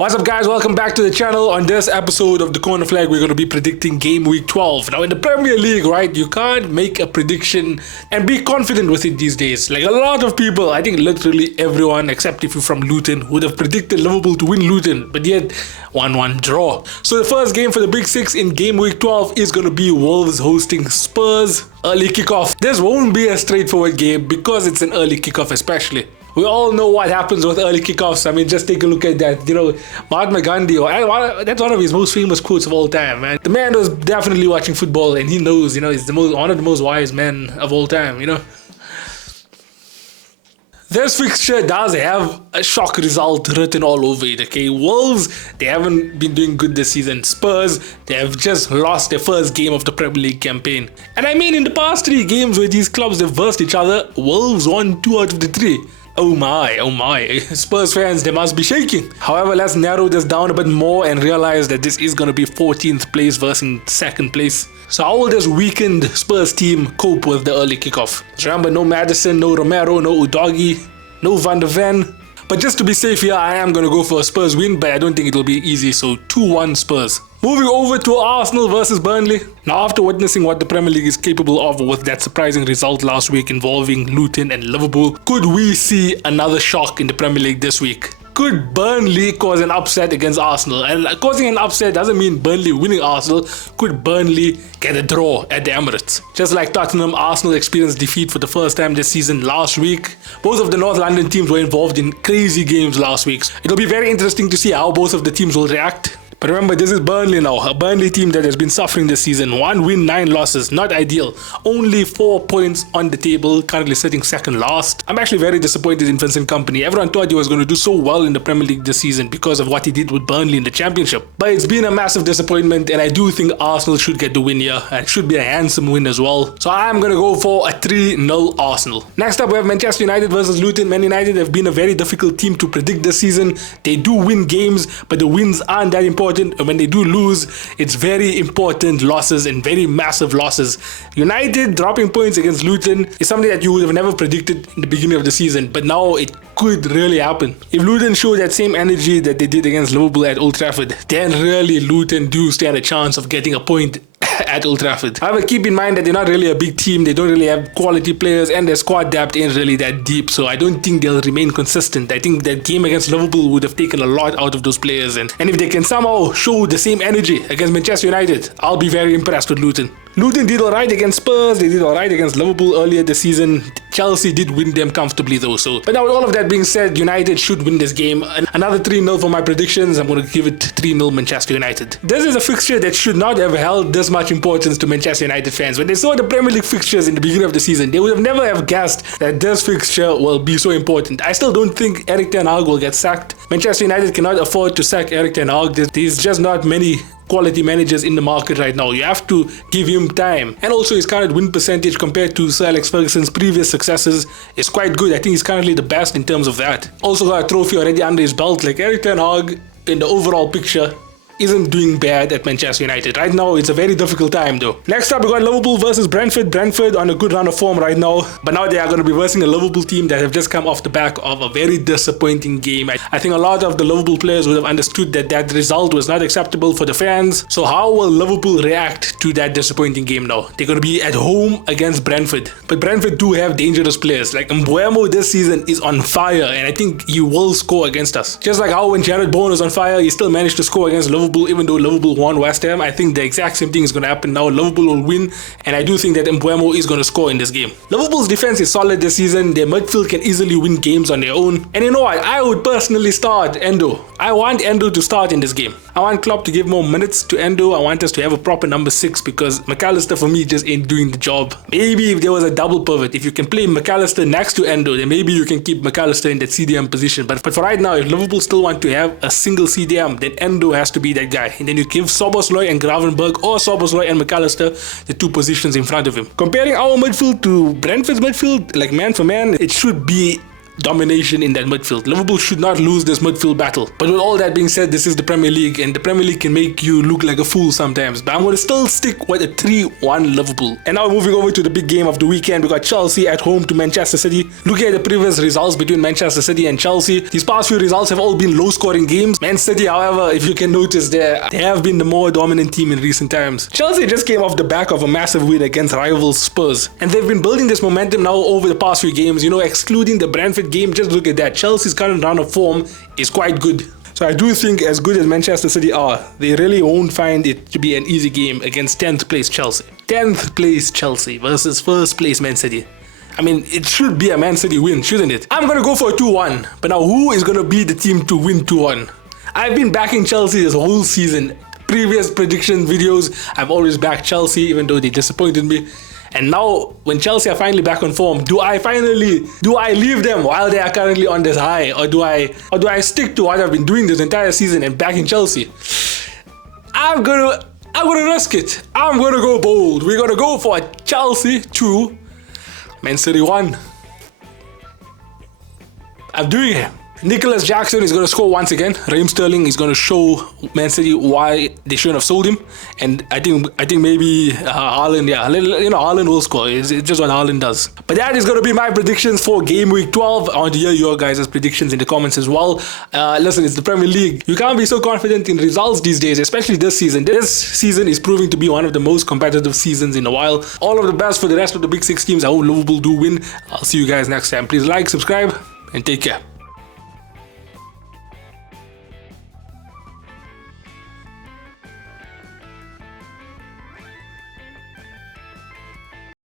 What's up guys, welcome back to the channel. On this episode of the Corner Flag, we're going to be predicting game week 12. Now in the Premier League, right, you can't make a prediction and be confident with it these days. Like a lot of people, I think literally everyone except if you're from Luton would have predicted Liverpool to win Luton, but yet 1-1 draw. So the first game for the Big Six in game week 12 is going to be Wolves hosting Spurs. Early kickoff. This won't be a straightforward game because it's an early kickoff especially. We all know what happens with early kickoffs. I mean, just take a look at that. You know, Mahatma Gandhi, that's one of his most famous quotes of all time, man. The man was definitely watching football and he knows, you know, he's one of the most wise men of all time, you know. This fixture does have a shock result written all over it, okay? Wolves, they haven't been doing good this season. Spurs, they have just lost their first game of the Premier League campaign. And I mean, in the past 3 games where these clubs have versed each other, Wolves won 2 out of the 3. Oh my, Spurs fans, they must be shaking. However, let's narrow this down a bit more and realize that this is going to be 14th place versus 2nd place. So how will this weakened Spurs team cope with the early kickoff? Remember, no Maddison, no Romero, no Udogie, no Van der Ven. But just to be safe here, I am going to go for a Spurs win, but I don't think it will be easy, so 2-1 Spurs. Moving over to Arsenal versus Burnley. Now, after witnessing what the Premier League is capable of with that surprising result last week involving Luton and Liverpool, could we see another shock in the Premier League this week? Could Burnley cause an upset against Arsenal? And causing an upset doesn't mean Burnley winning Arsenal. Could Burnley get a draw at the Emirates? Just like Tottenham, Arsenal experienced defeat for the first time this season last week. Both of the North London teams were involved in crazy games last week. It'll be very interesting to see how both of the teams will react. But remember, this is Burnley now, a Burnley team that has been suffering this season. 1 win, 9 losses, not ideal. Only 4 points on the table, currently sitting 2nd last. I'm actually very disappointed in Vincent Kompany. Everyone thought he was going to do so well in the Premier League this season because of what he did with Burnley in the Championship. But it's been a massive disappointment and I do think Arsenal should get the win here. And it should be a handsome win as well. So I'm going to go for a 3-0 Arsenal. Next up, we have Manchester United versus Luton. Man United have been a very difficult team to predict this season. They do win games, but the wins aren't that important. And when they do lose, it's very important losses and very massive losses. United dropping points against Luton is something that you would have never predicted in the beginning of the season, but now it could really happen. If Luton show that same energy that they did against Liverpool at Old Trafford, then really Luton do stand a chance of getting a point at Old Trafford. However, keep in mind that they're not really a big team. They don't really have quality players and their squad depth ain't really that deep. So I don't think they'll remain consistent. I think that game against Liverpool would have taken a lot out of those players. And if they can somehow show the same energy against Manchester United, I'll be very impressed with Luton. Luton did alright against Spurs, they did alright against Liverpool earlier this season. Chelsea did win them comfortably though. But now with all of that being said, United should win this game. Another 3-0 for my predictions. I'm going to give it 3-0 Manchester United. This is a fixture that should not have held this much importance to Manchester United fans. When they saw the Premier League fixtures in the beginning of the season, they would have never have guessed that this fixture will be so important. I still don't think Erik ten Hag will get sacked. Manchester United cannot afford to sack Erik ten Hag. There's just not many quality managers in the market right now. You have to give him time. And also his current win percentage compared to Sir Alex Ferguson's previous successes is quite good. I think he's currently the best in terms of that. Also got a trophy already under his belt. Like Erik ten Hag in the overall picture isn't doing bad at Manchester United. Right now, it's a very difficult time though. Next up, we got Liverpool versus Brentford. Brentford on a good run of form right now. But now they are going to be versing a Liverpool team that have just come off the back of a very disappointing game. I think a lot of the Liverpool players would have understood that that result was not acceptable for the fans. So how will Liverpool react to that disappointing game now? They're going to be at home against Brentford. But Brentford do have dangerous players. Like Mbeumo this season is on fire and I think he will score against us. Just like how when Jared Bowen was on fire, he still managed to score against Liverpool. Even though Liverpool won West Ham, I think the exact same thing is going to happen now. Liverpool will win and I do think that Mbeumo is going to score in this game. Liverpool's defense is solid this season. Their midfield can easily win games on their own. And you know what? I would personally start Endo. I want Endo to start in this game. I want Klopp to give more minutes to Endo. I want us to have a proper number 6 because McAllister for me just ain't doing the job. Maybe if there was a double pivot, if you can play McAllister next to Endo, then maybe you can keep McAllister in that CDM position. But for right now, if Liverpool still want to have a single CDM, then Endo has to be that guy. And then you give Szoboszlai and Gravenberg or Szoboszlai and McAllister the 2 positions in front of him. Comparing our midfield to Brentford's midfield, like man for man, it should be domination in that midfield. Liverpool should not lose this midfield battle. But with all that being said, this is the Premier League, and the Premier League can make you look like a fool sometimes. But I'm going to still stick with a 3-1 Liverpool. And now moving over to the big game of the weekend, we got Chelsea at home to Manchester City. Looking at the previous results between Manchester City and Chelsea, these past few results have all been low-scoring games. Man City, however, if you can notice, they have been the more dominant team in recent times. Chelsea just came off the back of a massive win against rivals Spurs, and they've been building this momentum now over the past few games. You know, excluding the Brentford game, just look at that. Chelsea's current run of form is quite good. So I do think, as good as Manchester City are, they really won't find it to be an easy game against 10th place Chelsea. 10th place Chelsea versus 1st place Man City. I mean, it should be a Man City win, shouldn't it? I'm going to go for a 2-1. But now, who is going to be the team to win 2-1? I've been backing Chelsea this whole season. Previous prediction videos, I've always backed Chelsea, even though they disappointed me. And now, when Chelsea are finally back on form, do I leave them while they are currently on this high? Or do I stick to what I've been doing this entire season and backing Chelsea? I'm gonna risk it. I'm gonna go bold. We're gonna go for a Chelsea 2, Man City 1. I'm doing it. Nicholas Jackson is going to score once again. Raheem Sterling is going to show Man City why they shouldn't have sold him. And I think maybe Haaland, Haaland will score. It's just what Haaland does. But that is going to be my predictions for Game Week 12. I want to hear your guys' predictions in the comments as well. Listen, it's the Premier League. You can't be so confident in results these days, especially this season. This season is proving to be one of the most competitive seasons in a while. All of the best for the rest of the Big Six teams. I hope Liverpool do win. I'll see you guys next time. Please like, subscribe, and take care.